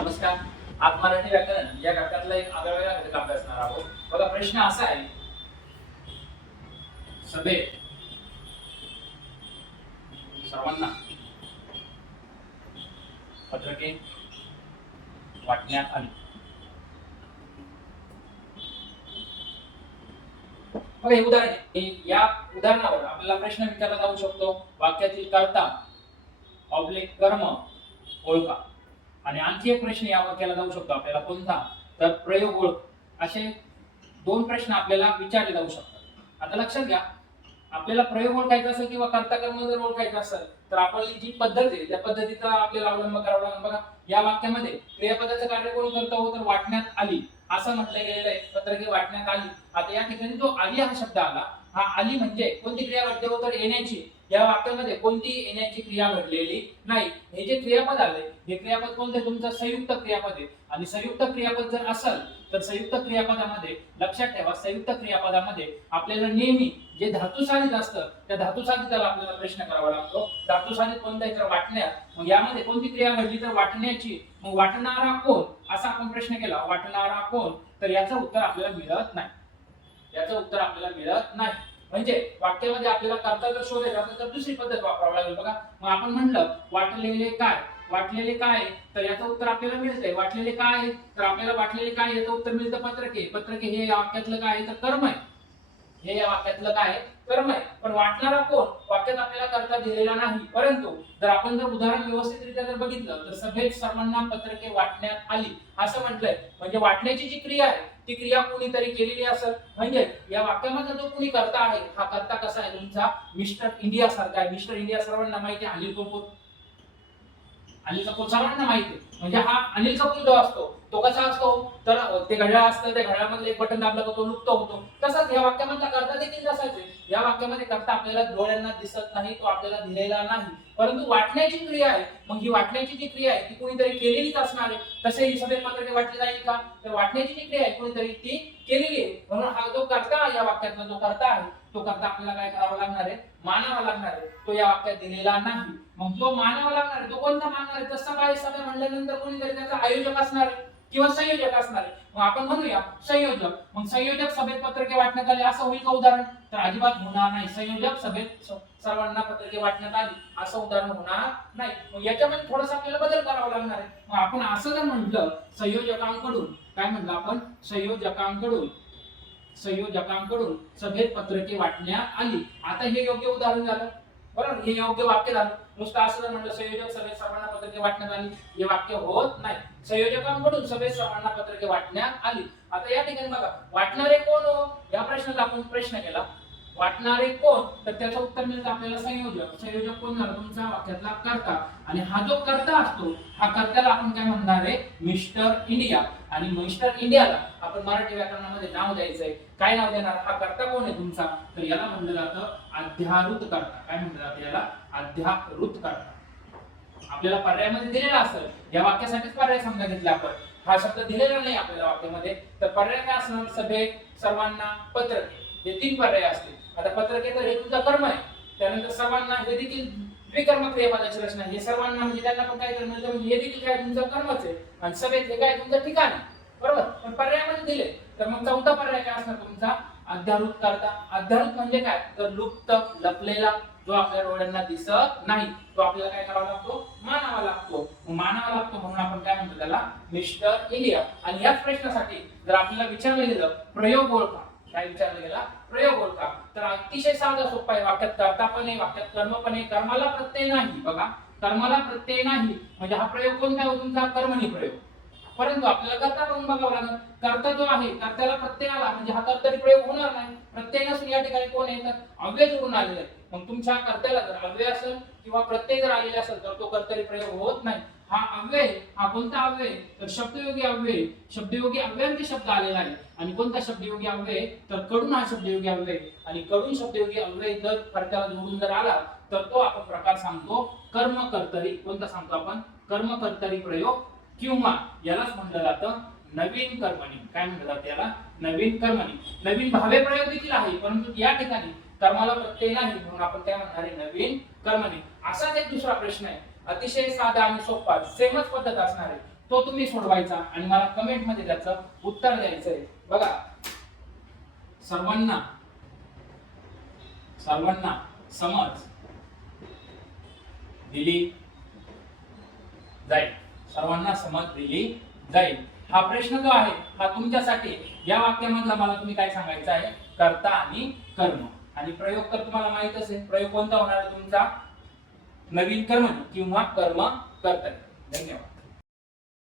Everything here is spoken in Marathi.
नमस्कार. आज मराठी व्याकरण या घटकातला एक आगळा घटक अभ्यासणार आहोत. बघा, प्रश्न असा आहे, सभेत सर्वांना पत्रके वाटण्यात आली. बघा, हे उदाहरण आहे. या उदाहरणावर आपल्याला प्रश्न विचारला जाऊ शकतो. वाक्यातील कर्ता ऑब्लिक कर्म ओळखा. आणि आणखी एक प्रश्न यावर केला जाऊ शकतो आपल्याला, कोणता तर प्रयोग ओळख. असे दोन प्रश्न आपल्याला विचारले जाऊ शकतात. आता लक्षात घ्या, आपल्याला प्रयोग ओळखायचा असेल किंवा कर्ता कर्म जर ओळखायचा असेल तर आपली जी पद्धत आहे त्या पद्धतीचा आपल्याला अवलंब करावा लागेल. बघा, या वाक्यामध्ये क्रियापदाचं कार्य कोण करतो तर वाटण्यात आली असं म्हटलं गेलेलं आहे. पत्रके वाटण्यात आली. आता या ठिकाणी जो आली हा शब्द आला, हा आली म्हणजे कोणती क्रिया घडली हो तर येण्याची. या वाक्यामध्ये कोणती येण्याची क्रिया घडलेली नाही. हे जे क्रियापद आले हे क्रियापद कोणते तुमचं संयुक्त क्रियापद आहे. आणि संयुक्त क्रियापद जर असेल तर संयुक्त क्रियापदामध्ये लक्षात ठेवा, संयुक्त क्रियापदामध्ये आपल्याला नेहमी जे धातू साधित असतं त्या धातू साधिताला आपल्याला प्रश्न करावा लागतो. धातू साधित कोणता आहे तर वाटण्यात. मग यामध्ये कोणती क्रिया घडली तर वाटण्याची. मग वाटणारा कोण असा आपण प्रश्न केला, वाटणारा कोण, तर याचं उत्तर आपल्याला मिळत नाही. याचं उत्तर आपल्याला मिळत नाही. म्हणजे वाक्यामध्ये आपल्याला कर्ता जर शोधायचा असेल तर दुसरी पद्धत वापरावी लागेल. बघा, मग आपण म्हणलं वाटलेले काय, वाटलेले काय, तर याचं उत्तर आपल्याला मिळतंय. वाटलेले काय तर आपल्याला वाटलेले काय याचं उत्तर मिळतं पत्रके. पत्रके हे या वाक्यातलं काय आहे तर कर्म आहे. हे या वाक्यातलं काय आहे कर्म आहे. पण वाटणारा कोण वाक्यात आपल्याला कर्ता दिलेला नाही. परंतु जर आपण जर उदाहरण व्यवस्थितरित्या जर बघितलं तर सभेत सर्वांना पत्रके वाटण्यात आली असं म्हटलंय. म्हणजे वाटण्याची जी क्रिया आहे ती क्रिया कोणीतरी केलेली असेल. म्हणजे या वाक्यामध्ये जो कोणी कर्ता आहे हा कर्ता कसा आहे तुमचा मिस्टर इंडिया सारखा आहे. मिस्टर इंडिया सर्वांना माहिती आहे. अनिल कपूर, अनिल कपूर सर्वांना माहिती आहे. म्हणजे हा अनिल कपूर जो असतो तो कसा असतो तर ते घड्याळ असतं, त्या घड्याळामधलं एक बटन दाबलं तर तो लुप्त होतो. तसंच या वाक्यामधला कर्ता देखील तसाच आहे. या वाक्यामध्ये कर्ता आपल्याला डोळ्यांना दिसत नाही, तो आपल्याला दिलेला नाही. परंतु वाटण्याची क्रिया आहे. मग ही वाटण्याची जी क्रिया आहे ती कोणीतरी केलेलीच असणार आहे. तसे ही सभेत पत्रके वाटली जाईल का तर वाटण्याची जी क्रिया आहे कोणीतरी ती केलेली आहे. म्हणून हा जो कर्ता या वाक्यातला जो कर्ता आहे तो कर्ता आपल्याला काय करावा लागणार आहे, मानावा लागणार आहे. तो या वाक्यात दिलेला नाही. मग तो मानावा लागणार आहे, तो कोणता मानणार आहे तर सभा. सभा म्हणल्यानंतर कोणीतरी त्याचा आयोजक असणार आहे किंवा संयोजक असणार आहे. मग आपण म्हणूया संयोजक. मग संयोजक सभेत पत्रके वाटण्यात आले असं होईल का उदाहरण तर अजिबात होणार नाही. संयोजक सभेत सर्वांना पत्रके वाटण्यात आली असं उदाहरण होणार नाही. मग याच्यामध्ये थोडासा आपल्याला बदल करावा लागणार आहे. मग आपण असं जर म्हटलं संयोजकांकडून, काय म्हटलं आपण संयोजकांकडून सभेत पत्रके वाटण्यात आली. आता हे योग्य उदाहरण झालं, बरोबर, हे योग्य वाक्य झालं. नुसतं असं जर म्हटलं संयोजक सभेत सर्वांना पत्रके वाटण्यात आली हे वाक्य होत नाही. संयोजकांकडून सभेत सर्वांना पत्रके वाटण्यात आली. आता या ठिकाणी बघा, वाटणारे कोण हो या प्रश्नाचा आपण प्रश्न केला. वाटणारे कोण तर त्याचं उत्तर मिळतं आपल्याला संयोजक. संयोजक कोण झाला तुमचा वाक्यातला कर्ता. आणि हा जो कर्ता असतो हा कर्त्याला आपण काय म्हणणार आहे मिस्टर इंडिया. आणि मिस्टर इंडियाला आपण मराठी व्याकरणामध्ये नाव द्यायचंय. काय नाव देणार, हा कर्ता कोण आहे तुमचा तर याला म्हणलं जातं अध्यारूत कर्ता. काय म्हणलं जातं याला अध्यारूत कर्ता. आपल्याला पर्यायामध्ये दिलेला असेल, या वाक्यासाठीच पर्याय समजा घेतला आपण, हा शब्द दिलेला नाही आपल्याला वाक्यामध्ये, तर पर्याय काय असणार सभेत सर्वांना पत्रके. हे तीन पर्याय असतील. आता पत्रके तर हे तुमचं कर्म आहे. त्यानंतर सर्वांना हे देखील द्विकर्म क्रियापदाची रचना. हे सर्वांना म्हणजे त्यांना पण काय मिळतं म्हणजे हे देखील काय तुमचं कर्मच आहे. आणि सभेत हे काय तुमचं ठिकाण आहे, बरोबर. पण पर्यायामध्ये दिले तर मग चौथा पर्याय काय असणार तुमचा अध्यारूत करता. अध्यारूत म्हणजे काय तर लुप्त, लपलेला, जो आपल्या डोळ्यांना दिसत नाही, तो आपल्याला काय करावा लागतो मानावा लागतो. मानावा लागतो म्हणून आपण काय म्हणतो त्याला मिस्टर इंडिया. आणि याच प्रश्नासाठी जर आपल्याला विचारलं गेलं प्रयोग ओळखा, काय विचारलं गेला प्रयोग ओळखा, तर अतिशय साधा सोपा आहे. वाक्यात कर्ता पण आहे, वाक्यात कर्म पण आहे. कर्माला प्रत्यय नाही. बघा, कर्माला प्रत्यय नाही म्हणजे हा प्रयोग कोणता आहे तुमचा कर्मणी प्रयोग. परंतु आपल्याला कर्ता करून बघावं लागेल. कर्ता जो आहे कर्त्याला प्रत्यय आला म्हणजे हा कर्तरी प्रयोग होणार नाही. प्रत्यय नसून या ठिकाणी कोण आहे तर अव्यय जोडून आलेला आहे. मग तुमच्या कर्त्याला जर अव्यय असेल किंवा प्रत्यय जर आलेला असेल तर तो कर्तरी प्रयोग होत नाही. हा अव्यय, हा कोणता अव्यय तर शब्दयोगी अव्यय. शब्दयोगी अव्ययांचे शब्द आलेला आहे. आणि कोणता शब्दयोगी अव्यय तर कडून हा शब्दयोगी अव्यय. आणि कडून शब्दयोगी अव्यय जर कर्त्याला जोडून जर आला तर तो आपण प्रकार सांगतो कर्म कर्तरी. कोणता सांगतो आपण कर्म कर्तरी प्रयोग, किंवा यालाच म्हटलं जातं नवीन कर्मणी. काय म्हटलं जातं याला नवीन कर्मणी. नवीन भावे प्रयोग देखील आहे परंतु या ठिकाणी कर्माला प्रत्यय नाही म्हणून आपण काय म्हणणार आहे नवीन कर्मणी. असाच एक दुसरा प्रश्न आहे, अतिशय साधा आणि सोपा, सेमच पद्धत असणार आहे. तो तुम्ही सोडवायचा आणि मला कमेंट मध्ये त्याचं उत्तर द्यायचंय. बघा, सर्वांना समज दिली जाईल. सर्वांना समज दिली जाईल. हा प्रश्न जो आहे हा तुमच्यासाठी या वाक्यामधला मला तुम्ही काय सांगायचं आहे, कर्ता आणि कर्म. आणि प्रयोग तर तुम्हाला माहित असेल, प्रयोग कोणता होणार आहे तुमचा, नवीन कर्म किंवा कर्म कर्तव्य. धन्यवाद.